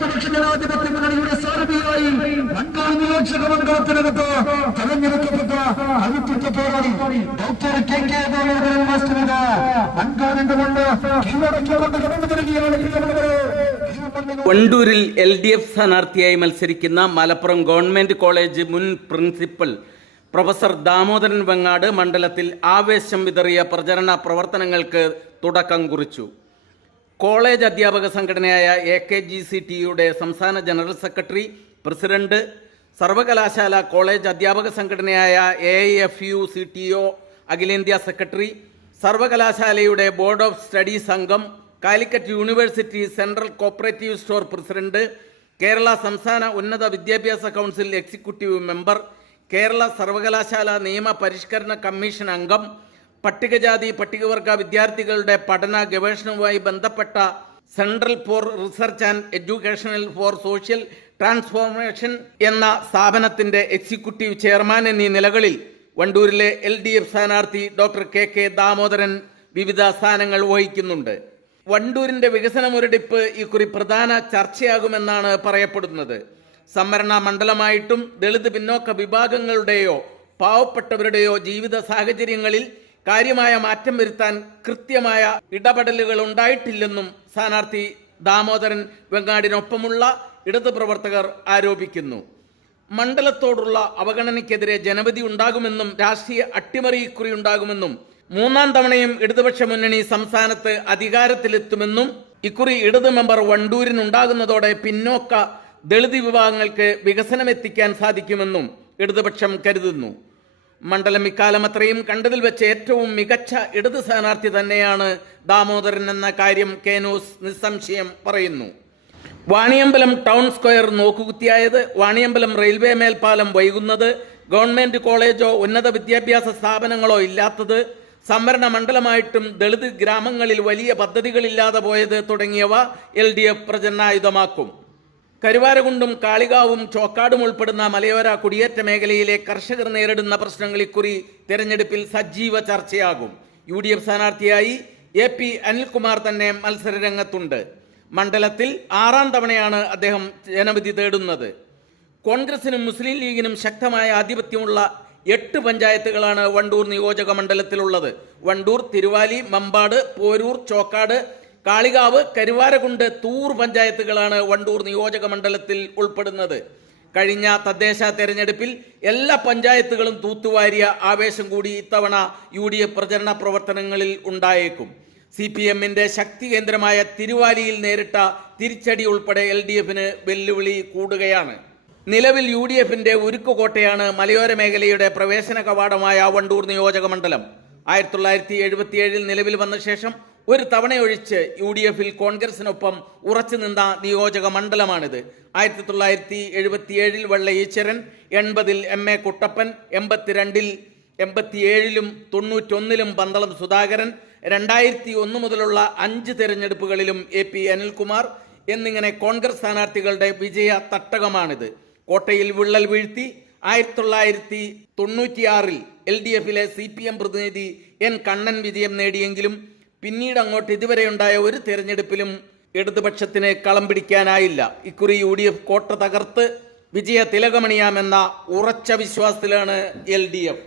ഇടതുപക്ഷ ജനാധിപത്യ മുന്നണിയുടെ സാരഥിയായി വണ്ടൂർ നിയോജക മണ്ഡലത്തിനകത്ത് തെരഞ്ഞെടുക്കപ്പെട്ട അവിടുത്തെ പോരാളി ഡോക്ടർ കെ ദാമോദരൻ മാസ്റ്ററിന് വണ്ടൂരിന്റെ മണ്ണ് കീഴടക്കിക്കൊണ്ട് കടന്നു വരികയാണ്. വണ്ടൂരിൽ LDF സ്ഥാനാർത്ഥിയായി മത്സരിക്കുന്ന മലപ്പുറം ഗവൺമെന്റ് കോളേജ് മുൻ പ്രിൻസിപ്പൽ പ്രൊഫസർ ദാമോദരൻ വെങ്ങാട് മണ്ഡലത്തിൽ ആവേശം വിതറിയ പ്രചരണ പ്രവർത്തനങ്ങൾക്ക് തുടക്കം കുറിച്ചു. കോളേജ് അധ്യാപക സംഘടനയായ AKGCTയുടെ സംസ്ഥാന ജനറൽ സെക്രട്ടറി, പ്രസിഡന്റ്, സർവകലാശാല കോളേജ് അധ്യാപക സംഘടനയായ AIFU-CTO അഖിലേന്ത്യാ സെക്രട്ടറി, സർവകലാശാലയുടെ ബോർഡ് ഓഫ് സ്റ്റഡീസ് അംഗം, Calicut university central cooperative store president, Kerala സംസ്ഥാന ഉന്നത വിദ്യാഭ്യാസ കൗൺസിൽ എക്സിക്യൂട്ടീവ് മെമ്പർ, കേരള സർവകലാശാല നിയമ പരിഷ്കരണ കമ്മീഷൻ അംഗം, പട്ടികജാതി പട്ടികവർഗ വിദ്യാർത്ഥികളുടെ പഠന ഗവേഷണവുമായി ബന്ധപ്പെട്ട central for research and educational for social transformation എന്ന സ്ഥാപനത്തിന്റെ എക്സിക്യൂട്ടീവ് ചെയർമാൻ എന്നീ നിലകളിൽ വണ്ടൂരിലെ LDF സ്ഥാനാർത്ഥി ഡോക്ടർ കെ ദാമോദരൻ വിവിധ സ്ഥാനങ്ങൾ വഹിക്കുന്നുണ്ട്. വണ്ടൂരിന്റെ വികസന മുരടിപ്പ് ഇക്കുറി പ്രധാന ചർച്ചയാകുമെന്നാണ് പറയപ്പെടുന്നത്. സംവരണ മണ്ഡലമായിട്ടും ദളിത് പിന്നോക്ക വിഭാഗങ്ങളുടെയോ പാവപ്പെട്ടവരുടെയോ ജീവിത സാഹചര്യങ്ങളിൽ കാര്യമായ മാറ്റം വരുത്താൻ കൃത്യമായ ഇടപെടലുകൾ ഉണ്ടായിട്ടില്ലെന്നും സ്ഥാനാർത്ഥി ദാമോദരൻ വെങ്ങാടിനൊപ്പമുള്ള ഇടതു പ്രവർത്തകർ ആരോപിക്കുന്നു. മണ്ഡലത്തോടുള്ള അവഗണനയ്ക്കെതിരെ ജനവിധി ഉണ്ടാകുമെന്നും രാഷ്ട്രീയ അട്ടിമറി ഇക്കുറി ഉണ്ടാകുമെന്നും മൂന്നാം തവണയും ഇടതുപക്ഷ മുന്നണി സംസ്ഥാനത്ത് അധികാരത്തിലെത്തുമെന്നും ഇക്കുറി ഇടതു മെമ്പർ വണ്ടൂരിനുണ്ടാകുന്നതോടെ പിന്നോക്ക ദളിത് വിഭാഗങ്ങൾക്ക് വികസനമെത്തിക്കാൻ സാധിക്കുമെന്നും ഇടതുപക്ഷം കരുതുന്നു. മണ്ഡലം ഇക്കാലം അത്രയും കണ്ടതിൽ വെച്ച് ഏറ്റവും മികച്ച ഇടത് സ്ഥാനാർത്ഥി തന്നെയാണ് ദാമോദരൻ എന്ന കാര്യം കേനോസ് നിസ്സംശയം പറയുന്നു. വാണിയമ്പലം ടൗൺ സ്ക്വയർ നോക്കുകുത്തിയായത്, വാണിയമ്പലം റെയിൽവേ മേൽപ്പാലം വൈകുന്നത്, ഗവൺമെന്റ് കോളേജോ ഉന്നത വിദ്യാഭ്യാസ സ്ഥാപനങ്ങളോ ഇല്ലാത്തത്, സംവരണ മണ്ഡലമായിട്ടും ദളിത് ഗ്രാമങ്ങളിൽ വലിയ പദ്ധതികളില്ലാതെ പോയത് തുടങ്ങിയവ LDF പ്രചരണായുധമാക്കും. കരുവാരകുണ്ടും കാളികാവും ചോക്കാടും ഉൾപ്പെടുന്ന മലയോര കുടിയേറ്റ മേഖലയിലെ കർഷകർ നേരിടുന്ന പ്രശ്നങ്ങൾ ഇക്കുറി തെരഞ്ഞെടുപ്പിൽ സജീവ ചർച്ചയാകും. UDF സ്ഥാനാർത്ഥിയായി AP അനിൽകുമാർ തന്നെ മത്സരരംഗത്തുണ്ട്. മണ്ഡലത്തിൽ 6ാം തവണയാണ് അദ്ദേഹം ജനവിധി തേടുന്നത്. കോൺഗ്രസിനും മുസ്ലിം ലീഗിനും ശക്തമായ ആധിപത്യമുള്ള 8 പഞ്ചായത്തുകളാണ് വണ്ടൂർ നിയോജക മണ്ഡലത്തിലുള്ളത്. വണ്ടൂർ, തിരുവാലി, മമ്പാട്, പോരൂർ, ചോക്കാട്, കാളികാവ്, കരുവാരകുണ്ട്, തൂർ പഞ്ചായത്തുകളാണ് വണ്ടൂർ നിയോജക മണ്ഡലത്തിൽ ഉൾപ്പെടുന്നത്. കഴിഞ്ഞ തദ്ദേശ തെരഞ്ഞെടുപ്പിൽ എല്ലാ പഞ്ചായത്തുകളും തൂത്തുവാരിയ ആവേശം കൂടി ഇത്തവണ UDF പ്രചരണ പ്രവർത്തനങ്ങളിൽ ഉണ്ടായേക്കും. CPMന്റെ ശക്തി കേന്ദ്രമായ തിരുവാലിയിൽ നേരിട്ട തിരിച്ചടി ഉൾപ്പെടെ LDFന് വെല്ലുവിളി കൂടുകയാണ്. നിലവിൽ UDFന്റെ ഉരുക്കുകോട്ടയാണ് മലയോര മേഖലയുടെ പ്രവേശന കവാടമായ വണ്ടൂർ നിയോജക മണ്ഡലം. 1977 നിലവിൽ വന്ന ശേഷം ഒരു തവണയൊഴിച്ച് UDFൽ കോൺഗ്രസിനൊപ്പം ഉറച്ചു നിന്ന നിയോജക മണ്ഡലമാണിത്. 1977 വെള്ള ഈശ്വരൻ, 80 MA കുട്ടപ്പൻ, 82 87 91 പന്തളം സുധാകരൻ, 2001 മുതലുള്ള 5 തെരഞ്ഞെടുപ്പുകളിലും AP അനിൽകുമാർ എന്നിങ്ങനെ കോൺഗ്രസ് സ്ഥാനാർത്ഥികളുടെ വിജയ തട്ടകമാണിത്. കോട്ടയിൽ വിള്ളൽ വീഴ്ത്തി 1996 LDFലെ CPM പ്രതിനിധി N കണ്ണൻ വിജയം നേടിയെങ്കിലും പിന്നീട് അങ്ങോട്ട് ഇതുവരെയുണ്ടായ ഒരു തെരഞ്ഞെടുപ്പിലും ഇടതുപക്ഷത്തിന് കളം പിടിക്കാനായില്ല. ഇക്കുറി UDF കോട്ട തകർത്ത് വിജയ തിലകമണിയാമെന്ന ഉറച്ച വിശ്വാസത്തിലാണ് LDF.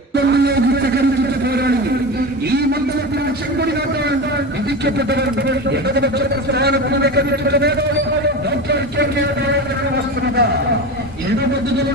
ഇടപെടലുകളുടെ